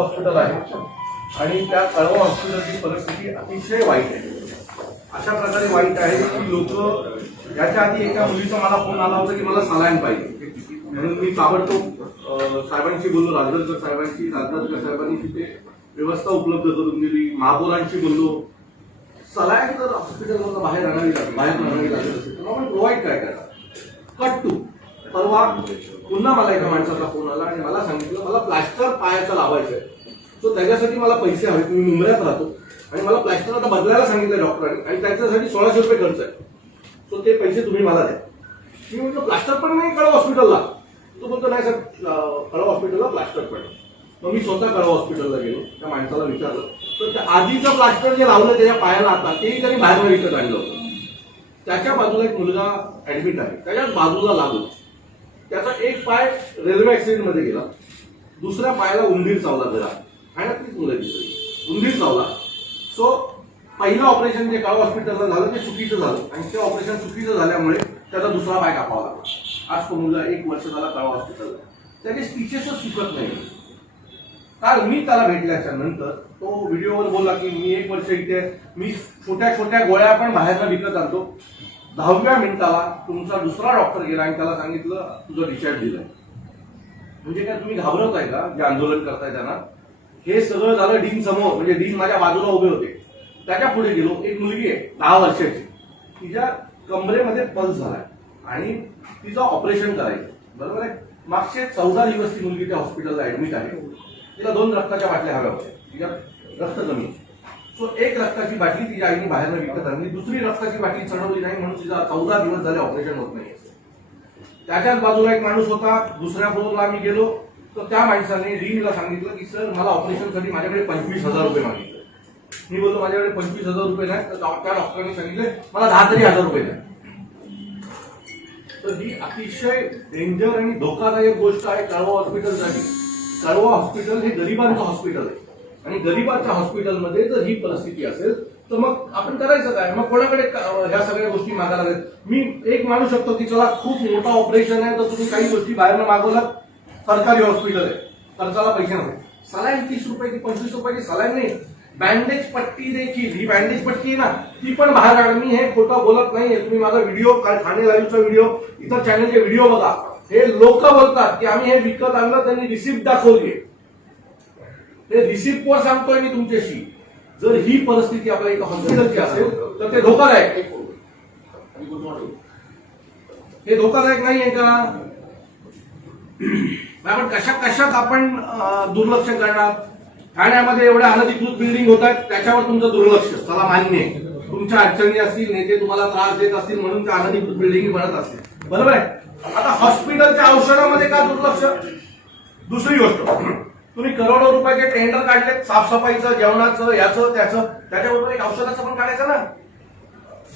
Hospital आहे आणि त्या कळवा हॉस्पिटलची परिस्थिती अतिशय वाईट आहे. अशा प्रकारे वाईट आहे की लोक, याच्या आधी एका मुलीचा मला फोन आला होता की मला सलाईन पाहिजे, म्हणून मी ताबडतोब साहेबांशी बोललो, राजगरकर साहेबांशी. राजगरकर साहेबांनी तिथे व्यवस्था उपलब्ध करून दिली. महापौरांशी बोललो. सलाईन जर हॉस्पिटलमधून बाहेर आणावी लागेल असेल तर आपण प्रोव्हाइड काय करा. कट टू परवा पुन्हा मला एका माणसाचा फोन आला आणि मला सांगितलं मला प्लास्टर पायाचं लावायचं आहे, सो त्याच्यासाठी मला पैसे हवेत. मी मुंबईत राहतो आणि मला प्लास्टर आता बदलायला सांगितलं डॉक्टरांनी आणि त्याच्यासाठी 1600 रुपये खर्च आहे, सो ते पैसे तुम्ही मला द्या. मी म्हटलं प्लास्टर पण नाही कळवा हॉस्पिटलला. तो बोलतो नाही सर, कळवा हॉस्पिटलला प्लास्टर पण. मग मी स्वतः कळवा हॉस्पिटलला गेलो, त्या माणसाला विचारलं तर त्या आधीचं प्लास्टर जे लावलं त्याच्या पायाला आता तेही त्यांनी बाहेर विकत आणलं होतं. त्याच्या बाजूला एक मुलगा ऍडमिट आहे, त्याच्याच बाजूला लागून त्याचा एक पाय रेल्वे ऍक्सिडेंट मध्ये गेला, दुसऱ्या पायाला उंदीर चावला. गेला ठाण्यातलीच मुलं दिसली, उंदीर चावला. सो पहिलं ऑपरेशन जे कळवा हॉस्पिटलला झालं ते चुकीचं झालं आणि ते ऑपरेशन चुकीचं झाल्यामुळे त्याचा दुसरा पाय कापावा लागला. आज तो मुलगा 1 वर्ष झाला कळवा हॉस्पिटलला, त्याचे स्टिचेसच सुकत नाही. काल मी त्याला भेटल्याच्या नंतर तो व्हिडिओवर बोलला की मी 1 वर्ष इथे, मी छोट्या छोट्या गोळ्या पण बाहेरनं विकत आणतो. 10व्या मिनिटाला तुमचा दुसरा डॉक्टर गेला आणि त्याला सांगितलं तुझं डिस्चार्ज दिलंय. म्हणजे काय तुम्ही घाबरवताय का जे आंदोलन करताय त्यांना? हे सगळं झालं डीन समोर, म्हणजे डीन माझ्या बाजूला उभे होते. त्याच्या पुढे गेलो, एक मुलगी आहे 10 वर्षाची, तिच्या कमरेमध्ये पल्स झालाय आणि तिचं ऑपरेशन करायचं, बरोबर आहे. मागचे 14 दिवस ती मुलगी त्या हॉस्पिटलला ऍडमिट आहे. तिला 2 रक्ताच्या बाटल्या हव्या होत्या, तिच्या रक्त कमी. सो 1 रक्ताची बाटली तिच्या आईने बाहेरनं विकत आणली, दुसरी रक्ताची बाटली चढवली नाही म्हणून तिचा 14 दिवस झाले ऑपरेशन होत नाही. त्याच्याच बाजूला एक माणूस होता, दुसऱ्या फ्लोअरला आम्ही गेलो तर त्या माणसाने डीनला सांगितलं की सर मला ऑपरेशनसाठी माझ्याकडे 25,000 रुपये मागितले. मी बोलतो माझ्याकडे 25,000 रुपये नाही. तर त्या डॉक्टरांनी सांगितले मला 10 तरी हजार रुपये द्या. तर ही अतिशय डेंजर आणि धोकादायक गोष्ट आहे कळवा हॉस्पिटलसाठी. कळवा हॉस्पिटल हे गरिबांचं हॉस्पिटल आहे आणि गरिबांच्या हॉस्पिटलमध्ये जर ही परिस्थिती असेल तर मग आपण करायचं काय? मग कोणाकडे ह्या सगळ्या गोष्टी मागायला लागेल? मी एक मानू शकतो की चला खूप मोठा ऑपरेशन आहे तर तुम्ही काही गोष्टी बाहेरनं मागवलात, सरकारी हॉस्पिटल आहे, खर्चाला पैसे नव्हते. सलाईन 30 रुपयाची 25 रुपयाची सलाईन नाही, बँडेज पट्टी देखील, ही बँडेज पट्टी ना ती पण बाहेर काढ. मी हे खोटं बोलत नाहीये. तुम्ही माझा व्हिडिओ, ठाणे लाईव्हचा व्हिडिओ, इतर चॅनलचे व्हिडिओ बघा. हे लोक बोलतात की आम्ही हे विकत आणलं, त्यांनी रिसिप्ट दाखवली. ते रिसिप्टवर सांगतोय मी तुमच्याशी. जर ही परिस्थिती आपल्या एका हॉस्पिटलची असेल तर ते धोकादायक. हे धोकादायक नाहीये का? आपण कशात आपण दुर्लक्ष करणार? ठाण्यामध्ये एवढ्या अनधिकृत बिल्डिंग होत आहेत, त्याच्यावर तुमचं दुर्लक्ष. चला मान्य आहे, तुमच्या अडचणी असतील, नेते तुम्हाला त्रास देत असतील म्हणून त्या अनधिकृत बिल्डिंग बनत असतील, बरोबर आहे. आता हॉस्पिटलच्या औषधामध्ये का दुर्लक्ष? दुसरी गोष्ट, तुम्ही करोडो रुपयाचे टेंडर काढले साफसफाईचं, जेवणाचं, याचं त्याचं, त्याच्याबरोबर एक औषधाचं पण काढायचं ना.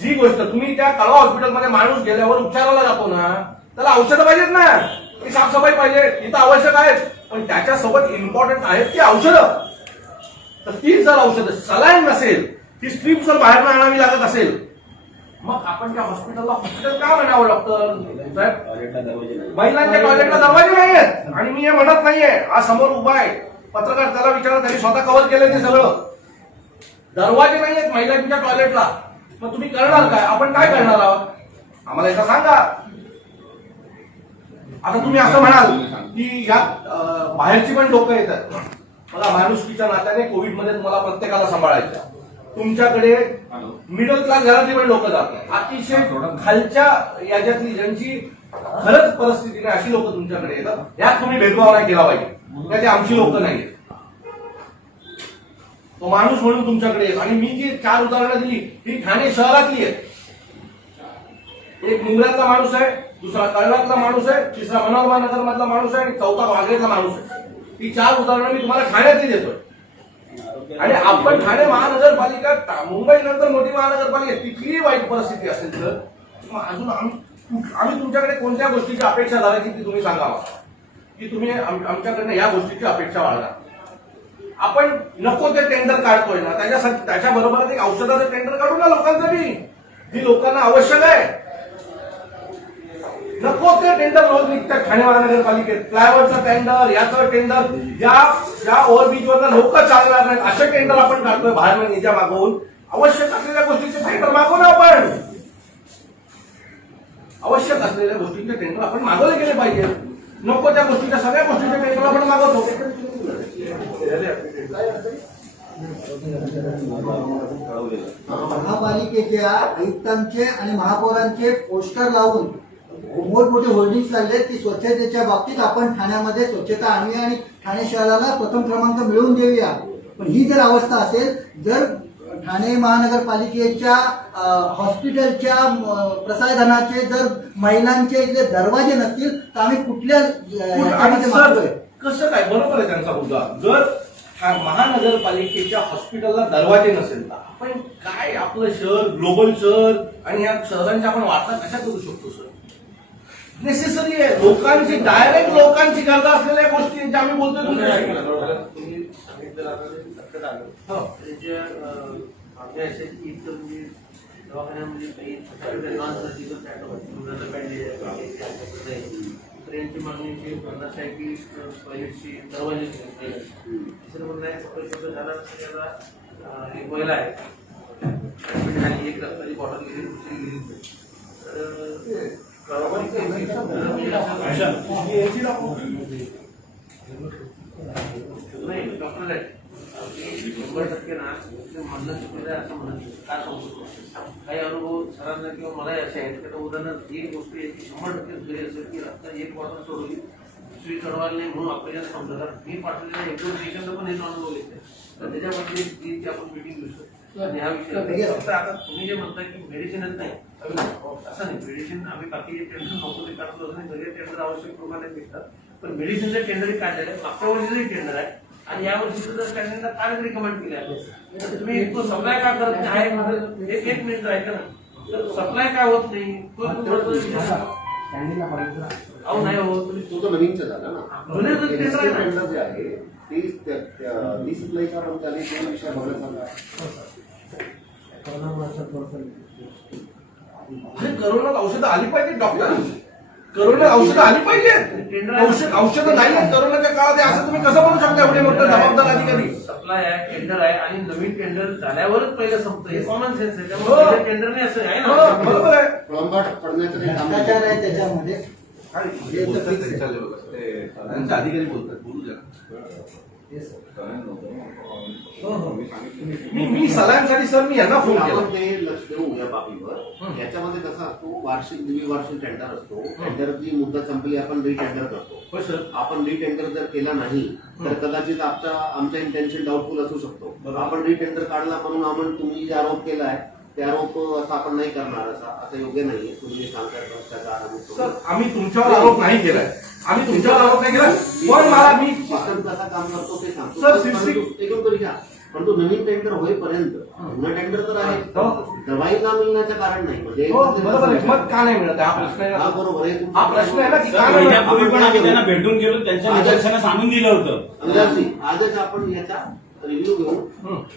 जी गोष्ट तुम्ही त्या कळवा हॉस्पिटलमध्ये माणूस गेल्यावर उपचाराला जातो ना, त्याला औषधं पाहिजेत ना, ती साफसफाई पाहिजे, तिथं आवश्यक आहेत, पण त्याच्यासोबत इम्पॉर्टंट आहेत ती औषधं. तर तीच जर औषधं सलाईन नसेल, ती स्ट्रीप जर बाहेर आणावी लागत असेल, मग आपण त्या हॉस्पिटलला हॉस्पिटल का म्हणावं डॉक्टर साहेब? महिलांच्या टॉयलेटला दरवाजे नाही आहेत आणि मी हे म्हणत नाहीये. हा समोर उभा आहे पत्रकार, त्याला विचारा, त्यांनी स्वतः कव्हर केलं ते सगळं. दरवाजे नाही आहेत महिलांच्या टॉयलेटला, मग तुम्ही करणार काय? आपण काय करणार आहोत? आम्हाला एकदा सांगा. आता तुम्ही असं म्हणाल की यात बाहेरची पण लोक येतात. मला माणुसकीच्या नात्याने कोविडमध्ये तुम्हाला प्रत्येकाला सांभाळायचं. तुमच्याकडे मिडल क्लास घरातली पण लोक जात नाही, अतिशय खालच्या याच्यातली ज्यांची खरंच परिस्थिती नाही अशी लोक तुमच्याकडे येतात. यात तुम्ही भेदभाव नाही केला पाहिजे, त्याची आमची लोक नाही. तो माणूस म्हणून तुमच्याकडे येत. आणि मी जी 4 उदाहरणं दिली ही ठाणे शहरातली आहेत. एक मुंबईतला माणूस आहे, दुसरा कळव्यातला माणूस आहे, तिसरा मनोरमा नगर मधला माणूस आहे आणि चौथा वाघेतला माणूस आहे. ही 4 उदाहरणं मी तुम्हाला ठाण्यातली देतोय. आणि आपण ठाणे महानगरपालिका, मुंबई नंतर मोठी महानगरपालिका, तिथली वाईट परिस्थिती असेल तर अजून आम्ही तुमच्याकडे कोणत्या गोष्टीची अपेक्षा धरायची ती तुम्ही सांगावा की तुम्ही आमच्याकडनं या गोष्टीची अपेक्षा बाळगा. आपण नको ते टेंडर काढतोय ना, त्याच्यासाठी त्याच्याबरोबर एक औषधाचं टेंडर काढू ना लोकांसाठी, जी लोकांना आवश्यक आहे. नको ते टेंडर रोज निघतात ठाणे महानगरपालिकेत. फ्लायओव्हरचं टेंडर, याचं टेंडर, ज्या ओव्हरब्रिजवर लोक चालणार नाहीत असे टेंडर आपण काढतोय बाहेर निधी मागवून. आवश्यक असलेल्या गोष्टीचे टेंडर मागवू ना आपण. आवश्यक असलेल्या गोष्टींचे टेंडर आपण मागवले गेले पाहिजे. नको त्या गोष्टीच्या सगळ्या गोष्टींचे टेंडर आपण मागवतो. महापालिकेच्या आयुक्तांचे आणि महापौरांचे पोस्टर लावून मोठमोठे होर्डिंग्स लागले की स्वच्छतेच्या बाबतीत आपण ठाण्यामध्ये स्वच्छता आणूया आणि ठाणे शहराला प्रथम क्रमांक मिळवून देऊया. पण ही जर अवस्था असेल, जर ठाणे महानगरपालिकेच्या हॉस्पिटलच्या प्रसाधनाचे जर महिलांचे जे दरवाजे नसतील तर आम्ही कुठल्या कसं काय? बरोबर आहे त्यांचा मुद्दा. जर महानगरपालिकेच्या हॉस्पिटलला दरवाजे नसेल तर आपण काय आपलं शहर ग्लोबल शहर आणि या शहरांच्या आपण वार्ता कशा करू शकतो सर? नेसेसरी आहे. लोकांची डायरेक्ट लोकांची गरजा असलेल्या गोष्टी ज्या आम्ही बोलतोय दवाखान्यामध्ये काही नॉन सर्जिकल ट्रेनची मागणी सायकल टॉयलेटची दरवाजे तिसरं म्हणणं आहे प्रकल्प झाला त्याला एक महिला आहे ऍडमिट झाली, एक रक्ताची बॉटल गेली, दुसरी गेली. नाही डॉक्टर आहे 100% ना म्हणणं चुकलं आहे असं म्हणत काय सांगतो. काही अनुभव सरांना किंवा मलाही असे आहेत की उदाहरणार्थ एक गोष्ट याची 100% खरी असेल की आता एक बॉटल सोडली दुसरी चढवायला नाही म्हणून आपल्याला समजतात. मी पाठवलेल्या 1-2 पेशंटला पण हे अनुभव येते. तर त्याच्यामध्ये ती आपण मिटिंग घेऊ शकतो आणि ह्या विषयात फक्त आता तुम्ही जे म्हणताय की मेडिसिनच नाही असं नाही. मेडिसिन आम्ही बाकीचे टेंडर नको ते काढतो असं नाही. सगळे टेंडर आवश्यक प्रमाणे भेटतात. पण मेडिसिनचे टेंडरही काढलेलं आहे. मागच्या वर्षीचंही टेंडर आहे आणि या वर्षी जर स्टँडिंगला काय रिकमेंड केले आहे तुम्ही तो सप्लाय का करत नाही आहे. एक मिनिट आहे ना, तर सप्लाय काय होत नाही अहो नाही हो तो तर नवीनचा झाला ना. जुने टेंडर जे आहे ती सप्लाय का पण त्याने दोन विषय बघायला करोनात औषधं आली पाहिजे डॉक्टर. करोना औषधं आली पाहिजे. औषधं नाही आहेत करोनाच्या काळात असं तुम्ही कसं म्हणू शकता? एवढे मोठं जबाबदार अधिकारी. सप्लाय आहे, टेंडर आहे आणि नवीन टेंडर झाल्यावरच पहिलं संपतं. हे कॉमन सेन्स आहे. त्यामुळे टेंडर नाही असं आहे ना. बरोबर आहे. प्रलंबात पडण्याचं भ्रष्टाचार आहे त्याच्यामध्ये. त्यांचे अधिकारी बोलतात बोलू द्या. मी सगळ्यांसाठी सर मी यांना फोन केला. आपण ते लक्ष देऊ या बाबीवर. याच्यामध्ये कसा असतो वार्षिक द्विवार्षिक टेंडर असतो. टेंडरची मुदत संपली आपण रिटेंडर करतो. आपण रिटेंडर जर केला नाही तर कदाचित आमचा इंटेन्शन डाऊटफुल असू शकतो. आपण रिटेंडर काढला म्हणून आपण तुम्ही जे आरोप केलाय ते आरोप असं आपण नाही करणार असं योग्य नाहीये. तुम्ही सांगताय सर आम्ही तुमच्यावर आरोप नाही केलाय. आम्ही तुमच्यावर आरोप नाही केला. पण मला मी सिस्टम कसा काम करतो ते सांगतो. सर एकूण घ्या पण तो नवीन टेंडर होईपर्यंत जुना टेंडर तर आहे. दवाई न मिळण्याचं कारण नाही. म्हणजे बरोबर आहे. मग का नाही मिळत हा प्रश्न आहे. हा बरोबर आहे. हा प्रश्न आहे ना की का नाही महिन्यापूर्वी पण आम्ही त्यांना भेटून गेलो, त्यांच्या निदर्शनास आणून दिलं होतं. आजच आपण याचा रिव्ह्यू घेऊन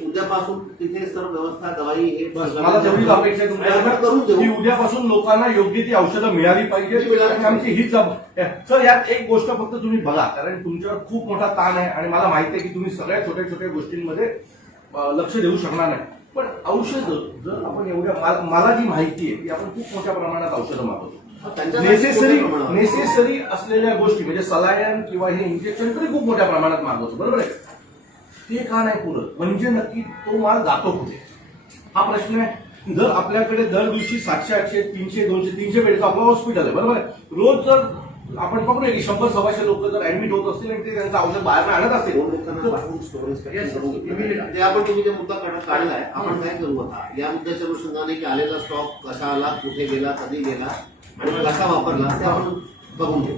उद्यापासून तिथे सर्व व्यवस्था दवाई हे मला तेवढीच अपेक्षा आहे तुमच्याकडे की उद्यापासून लोकांना योग्य ती औषधं मिळाली पाहिजे. आमची हीच सर यात एक गोष्ट फक्त तुम्ही बघा कारण तुमच्यावर खूप मोठा ताण आहे आणि मला माहिती आहे की तुम्ही सगळ्या छोट्या छोट्या गोष्टींमध्ये लक्ष देऊ शकणार नाही. पण औषधं जर आपण एवढ्या मला जी माहिती आहे की आपण खूप मोठ्या प्रमाणात औषधं मागवतो. नेसेसरी असलेल्या गोष्टी म्हणजे सलायन किंवा हे इंजेक्शन तरी खूप मोठ्या प्रमाणात मागवतो. बरोबर आहे. ते का नाही पुरत? म्हणजे नक्की तो माल जातो कुठे हा प्रश्न आहे. जर आपल्याकडे दर दिवशी 700, 800, 300, 200, 300 बेडचं आपलं हॉस्पिटल आहे. बरोबर आहे. रोज जर आपण पकडूया की 100-125 लोक जर ऍडमिट होत असतील आणि ते त्यांचं औषध बाहेर आणत असतील ते आपण तुम्ही जे मुद्दा काढलाय आपण काय करू आता या मुद्द्याच्या अनुषंगाने की आलेला स्टॉक कसा आला, कुठे गेला, कधी गेला आणि कसा वापरला ते आपण बघून घेऊ.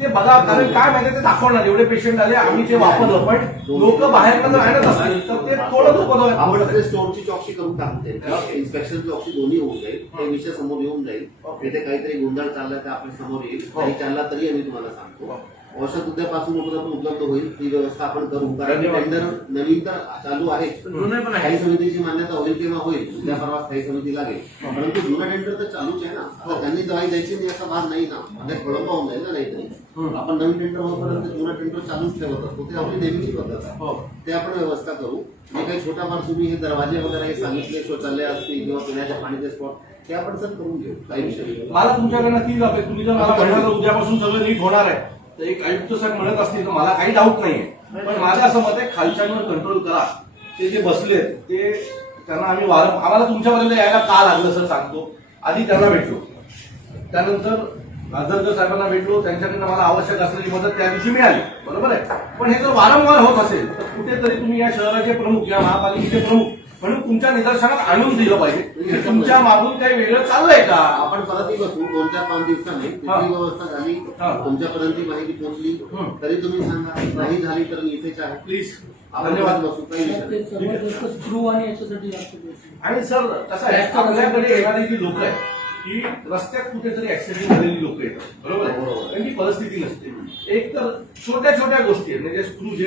ते बघा कारण काय माहिती ते दाखवणार एवढे पेशंट आले आम्ही ते वापरलं पण लोक बाहेर जर आणत असतील तर ते थोडं दुखत आपण आपल्या स्टोअरची चौकशी करून टाकते. इन्स्पेक्शन चौकशी दोन्ही होऊन जाईल. ते विषय समोर येऊन जाईल. तिथे काहीतरी गोंधळ चाललाय तर आपल्या समोर येईल. काही चालला तरी आम्ही तुम्हाला सांगतो. औषध उद्यापासून उपलब्ध होईल ती व्यवस्था आपण करू. कारण टेंडर नवीन तर चालू आहे, जुने पण आहे. स्थायी समितीची मान्यता होईल तेव्हा होईल. उद्या परवा स्थायी समिती लागेल, परंतु जुनं टेंडर तर चालूच आहे ना. आता त्यांनी दवाई द्यायची नाही असा भाग नाही ना. आता खोळंबा होऊन जाईल ना नाहीतरी. आपण नवीन टेंडर होईपर्यंत जुनं टेंडर चालूच ठेवत असतो. ते आपली नेहमीची पद्धत आहे. ते आपण व्यवस्था करू. जे काही छोटाफार तुम्ही हे दरवाजे वगैरे हे सांगितले, शौचालय असतील किंवा पिण्याच्या पाण्याचे स्पॉट, ते आपण सर करून घेऊ. काही विषय नाही. मला तुमच्याकडनं तीच अपेक्षा. तुम्ही जर मला म्हणाल उद्यापासून सगळं नीट होणार आहे, तर एक आयुक्त साहेब म्हणत असतील तर मला काही डाऊट नाहीये. पण माझं असं मत आहे, खालच्यांवर कंट्रोल करा. ते जे बसले ते त्यांना आम्ही आम्हाला तुमच्यापर्यंत यायला का लागलं सर सांगतो. आधी त्यांना भेटलो, त्यानंतर आदर्श साहेबांना भेटलो, त्यांच्याकडनं मला आवश्यक असलेली मदत त्या दिवशी मिळाली. बरोबर आहे. पण हे जर वारंवार होत असेल तर कुठेतरी तुम्ही या शहराचे प्रमुख, या महापालिकेचे प्रमुख म्हणून तुमच्या निदर्शनात आणून दिलं पाहिजे. तुमच्या मागून काही वेगळं चाललंय का. आपण परत बसू 2-4-5 दिवसांनी. त्याची व्यवस्था झाली, तुमच्यापर्यंत ही माहिती पोहोचली तरी तुम्ही सांगा. नाही झाली तर इथेच आहे. प्लीज. आपण धन्यवाद. बसू. काही विषय नाही. स्क्रू आणि याच्यासाठी जास्त आणि सर कसं आहे, आपल्याकडे येणारी जी लोक आहेत ही रस्त्यात कुठेतरी ऍक्सिडेंट झालेली लोक येतात. बरोबर आहे. त्यांची परिस्थिती नसते. एक तर छोट्या छोट्या गोष्टी आहेत, म्हणजे स्क्रू जे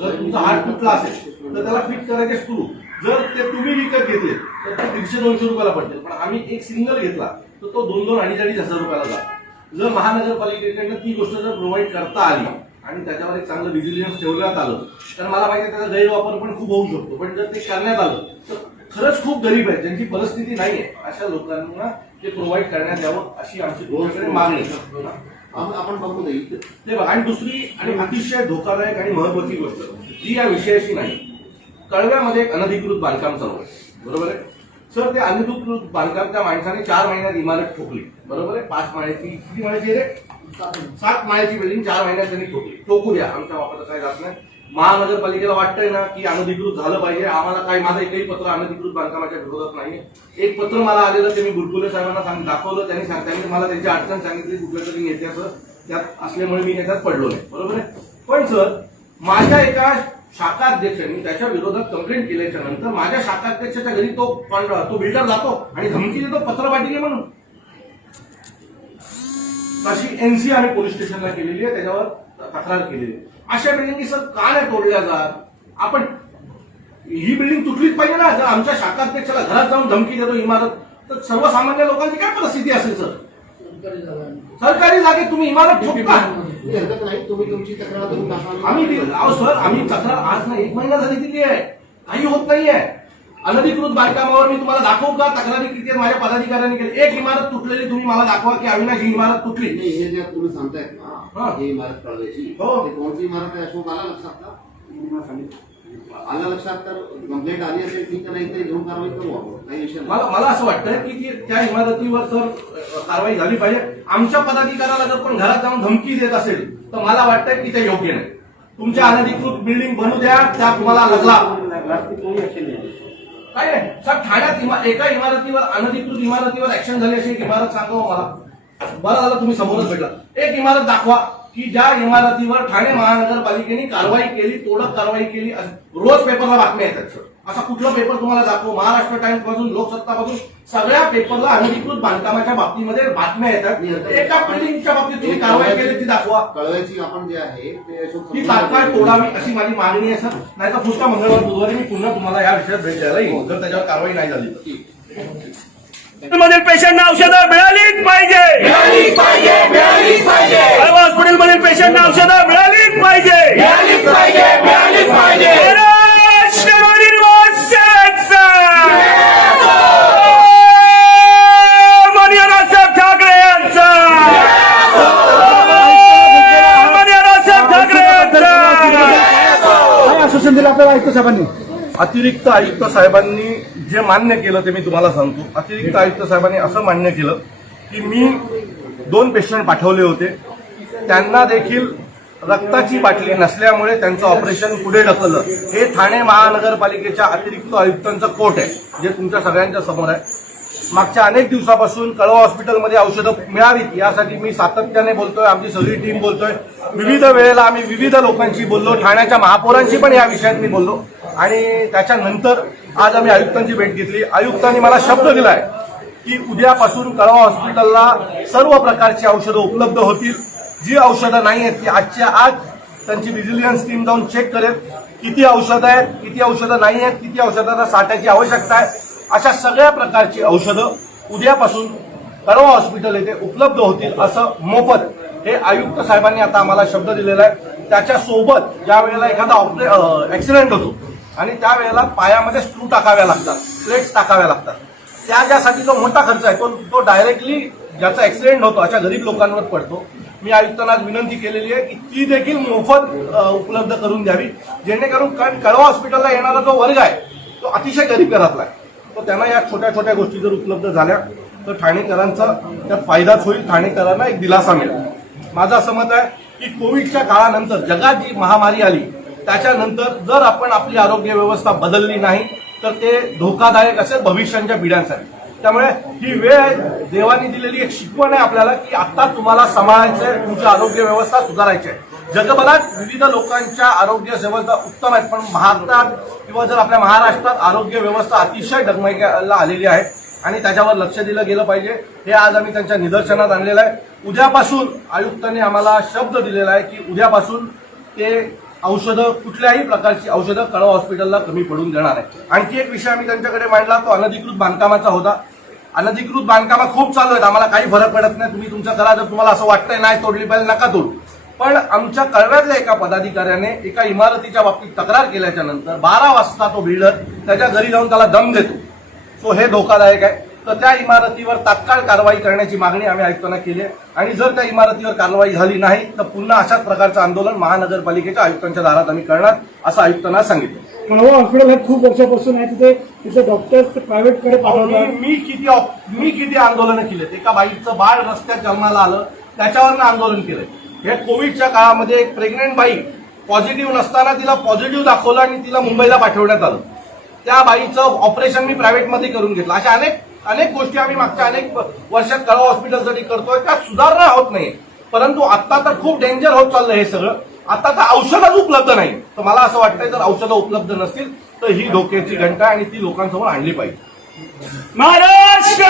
जर तुमचा हात तुटला असेल तर त्याला फिट करायचे स्क्रू जर ते तुम्ही विकत घेतले तर ते 150-200 रुपयाला पडतील. पण आम्ही एक सिंगल घेतला तर तो 2-2-2.5 हजार रुपयाला जातो. जर महानगरपालिकेकडनं ती गोष्ट जर प्रोव्हाइड करता आली आणि त्याच्यावर एक चांगलं व्हिजिलन्स ठेवण्यात आलं तर मला माहिती आहे त्याचा गैरवापर पण खूप होऊ शकतो. पण जर ते करण्यात आलं तर खरंच खूप गरीब आहे, ज्यांची परिस्थिती नाही आहे, अशा लोकांना ते प्रोव्हाइड करण्यात यावं अशी आमची तुमच्याकडे मागणी आहे. आपण बघू नाही. ते बघा. आणि दुसरी आणि अतिशय धोकादायक आणि महत्वाची गोष्ट ही या विषयाशी नाही. कळव्यामध्ये एक अनधिकृत बांधकाम चालू आहे. बरोबर आहे सर. ते अनधिकृत बांधकाम त्या माणसाने 4 महिन्यात इमारत ठोकली. बरोबर आहे. 5 माळ्याची, किती माळ्याची रे, 7 माळ्याची बिल्डिंग 4 महिन्यात त्यांनी ठोकली. ठोकू द्या, आमच्या वापरात काय जात नाही. महानगरपालिकेला वाटतंय ना की अनधिकृत झालं पाहिजे. आम्हाला काय, माझं एकही पत्र अनधिकृत बांधकामाच्या विरोधात नाही. एक पत्र मला आलेलं ते मी बुलबुले साहेबांना दाखवलं. त्यांनी मला त्यांची अडचण सांगितली कुठल्या तरी नेत्याचं, त्यात असल्यामुळे मी त्याच्यात पडलो नाही. बरोबर आहे. पण सर माझ्या एका शाखाध्यक्षांनी त्याच्या विरोधात कंप्लेंट केल्याच्या नंतर माझ्या शाखाध्यक्षाच्या घरी तो बिल्डर जातो आणि धमकी देतो पत्र पाठवली म्हणून. तशी एनसी आम्ही पोलीस स्टेशनला केलेली आहे, त्याच्यावर तक्रार केलेली आहे. अशा बिल्डिंगी सर का नाही तोडल्या जात. आपण ही बिल्डिंग तुटलीच पाहिजे ना. जर आमच्या शाखाध्यक्षाला घरात जाऊन धमकी देतो इमारत, तर सर्वसामान्य लोकांची काय परिस्थिती असेल सर. सरकारी जागेत तुम्ही इमारत ठोकता. हरकत नाही. तुम्ही तुमची तक्रार तुम्ही दाखवा. आम्ही तक्रार आज नाही 1 महिना झाली दिली आहे, काही होत नाहीये. अनधिकृत बांधकामावर मी तुम्हाला दाखवू का तक्रारी किती आहेत माझ्या पदाधिकाऱ्यांनी केली. एक इमारत तुटलेली तुम्ही मला दाखवा की अविनाश ही इमारत तुटली. हे जे तुम्ही सांगतायत ना, ही इमारत कळवायची, हो. ते कोणती इमारत आहे अशोक आला लक्षात का? आला लक्षात तर कंप्लेंट आली असेल ठीक नाही तरी घेऊन कारवाई करू आपण. काही विषय नाही. मला असं वाटतं की त्या इमारतीवर सर कारवाई झाली पाहिजे. आमच्या पदाधिकाऱ्याला जर पण घरात जाऊन धमकी देत असेल तर मला वाटतं की ते योग्य नाही. तुमच्या अनधिकृत बिल्डिंग बनू द्या, त्या तुम्हाला लागला काय नाही. सर ठाण्यात एका इमारतीवर अनधिकृत इमारतीवर ऍक्शन झाली अशी एक इमारत सांगा मला. बरं झालं तुम्ही समोरच भेटला. एक इमारत दाखवा की ज्या इमारतीवर ठाणे महानगरपालिकेने कारवाई केली, तोडक कारवाई केली. रोज पेपरला बातम्या येतात सर. असा कुठला पेपर तुम्हाला दाखवू. महाराष्ट्र टाइम्स पासून, लोकसत्ता पासून सगळ्या पेपरला अनधिकृत बांधकामाच्या बाबतीमध्ये बातम्या येतात. एका बिल्डिंगच्या बाबतीत तुम्ही कारवाई केली ती दाखवा. कळवायची आपण जे आहे ते ती तात्काळ तोडावी अशी माझी मागणी आहे सर. नाही तर पुढच्या मंगळवार बुधवारी मी पुन्हा तुम्हाला या विषयात भेट द्यायला येईल जर त्याच्यावर कारवाई नाही झाली तर. मधील पेशंटना औषधं मिळालीच पाहिजे. हॉस्पिटलमधील पेशंटना औषधं मिळालीच पाहिजे. राष्ट्रवादी निवासाचा माननीय राजसाहेब ठाकरे यांचा, माननीय राजसाहेब ठाकरे यांचा. आश्वासन दिलं आपल्याला आयुक्त साहेबांनी. अतिरिक्त आयुक्त साहेबांनी जे मान्य केलं ते मी तुम्हाला सांगतो. अतिरिक्त आयुक्त साहेबांनी असं मान्य केलं की मी 2 पेशंट पाठवले होते, त्यांना देखील रक्ताची बाटली नसल्यामुळे त्यांचं ऑपरेशन पुढे ढकललं. हे ठाणे महानगरपालिकेच्या अतिरिक्त आयुक्तांचं कोर्ट आहे जे तुमच्या सगळ्यांच्या समोर आहे. मागच्या अनेक दिवसापासून कळवा हॉस्पिटलमध्ये औषधं मिळावीत यासाठी मी सातत्याने बोलतोय. आमची सगळी टीम बोलतोय. विविध वेळेला आम्ही विविध लोकांशी बोललो. ठाण्याच्या महापौरांशी पण या विषयात मी बोललो. आणि त्याच्यानंतर आज आम्ही आयुक्तांची भेट घेतली. आयुक्तांनी मला शब्द दिलाय की उद्यापासून कळवा हॉस्पिटलला सर्व प्रकारची औषधं उपलब्ध होतील. जी औषधं नाही आहेत ती आजच्या आज त्यांची व्हिजिलन्स टीम जाऊन चेक करेल. किती औषधं आहेत, किती औषधं नाही आहेत, किती औषधांना साठ्याची आवश्यकता आहे, अशा सगळ्या प्रकारची औषधं उद्यापासून कळवा हॉस्पिटल येथे उपलब्ध होतील असं मोफत हे आयुक्त साहेबांनी आता आम्हाला शब्द दिलेला आहे. त्याच्यासोबत ज्या वेळेला एखादा ऍक्सिडेंट होतो आणि त्यावेळेला पायामध्ये स्क्रू टाकाव्या लागतात, प्लेट्स टाकाव्या लागतात, त्यासाठी जो मोठा खर्च आहे तो डायरेक्टली ज्याचा ऍक्सिडेंट होतो अशा गरीब लोकांवर पडतो. मी आयुक्तांना आज विनंती केलेली आहे की ती देखील मोफत उपलब्ध करून द्यावी, जेणेकरून कारण कळवा हॉस्पिटलला येणारा जो वर्ग आहे तो अतिशय गरीब घरातला आहे. तो त्यांना या छोट्या छोट्या गोष्टी जर उपलब्ध झाल्या तर ठाणेकरांचा त्यात फायदाच होईल, ठाणेकरांना एक दिलासा मिळेल. माझं असं मत आहे की कोविडच्या काळानंतर जगात जी महामारी आली त्याच्यानंतर जर आपण आपली आरोग्य व्यवस्था बदलली नाही तर ते धोकादायक असेल भविष्याच्या पिढ्यांसाठी. त्यामुळे ही वेळ आहे, देवाने दिलेली एक शिकवण आहे आपल्याला की आता तुम्हाला सांभाळायचं आहे, तुमची आरोग्य व्यवस्था सुधारायची आहे. जगभरात विविध लोकांच्या आरोग्य सेवा उत्तम आहेत, पण भारतात किंवा जर आपल्या महाराष्ट्रात आरोग्य व्यवस्था अतिशय डगमगायला आलेली आहे आणि त्याच्यावर लक्ष दिलं गेलं पाहिजे. हे आज आम्ही त्यांच्या निदर्शनात आणलेलं आहे. उद्यापासून आयुक्तांनी आम्हाला शब्द दिलेला आहे की उद्यापासून ते औषधं, कुठल्याही प्रकारची औषधं कळवा हॉस्पिटलला कमी पडून देणार आहे. आणखी एक विषय आम्ही त्यांच्याकडे मांडला तो अनधिकृत बांधकामाचा होता. अनधिकृत बांधकामं खूप चालू आहेत, आम्हाला काही फरक पडत नाही, तुम्ही तुमचं करा, जर तुम्हाला असं वाटतंय नाही तोडली पाहिजे नका तोडू. पण आमच्या कळव्यातल्या एका पदाधिकाऱ्याने एका इमारतीच्या बाबतीत तक्रार केल्याच्या नंतर 12 वाजता तो बिल्डर त्याच्या घरी जाऊन त्याला दम देतो. सो हे धोकादायक आहे. तर त्या इमारतीवर तात्काळ कारवाई करण्याची मागणी आम्ही आयुक्तांना केली आहे आणि जर त्या इमारतीवर कारवाई झाली नाही तर पुन्हा अशाच प्रकारचं आंदोलन महानगरपालिकेच्या आयुक्तांच्या दारात आम्ही करणार असं आयुक्तांना सांगितलं. कळवा हॉस्पिटल हे खूप वर्षापासून आहे, तिथे डॉक्टर्स प्रायव्हेटकडे पाठवतात. मी किती आंदोलनं केलेत. एका बाईचं बाळ रस्त्यात जन्माला आलं त्याच्यावरनं आंदोलन केलंय. हे कोविडच्या काळामध्ये एक प्रेग्नेंट बाई पॉझिटिव्ह नसताना तिला पॉझिटिव्ह दाखवलं आणि तिला मुंबईला पाठवण्यात आलं. त्या बाईचं ऑपरेशन मी प्रायव्हेटमध्ये करून घेतलं. अशा अनेक गोष्टी आम्ही मागच्या अनेक वर्षात कळवा हॉस्पिटलसाठी करतोय, त्यात सुधारणा होत नाही. परंतु आता तर खूप डेंजर होत चाललंय हे सगळं. आता तर औषधच उपलब्ध नाही. तर मला असं वाटतंय जर औषधं उपलब्ध नसतील तर ही धोक्याची घंटा आणि ती लोकांसमोर आणली पाहिजे. महाराष्ट्र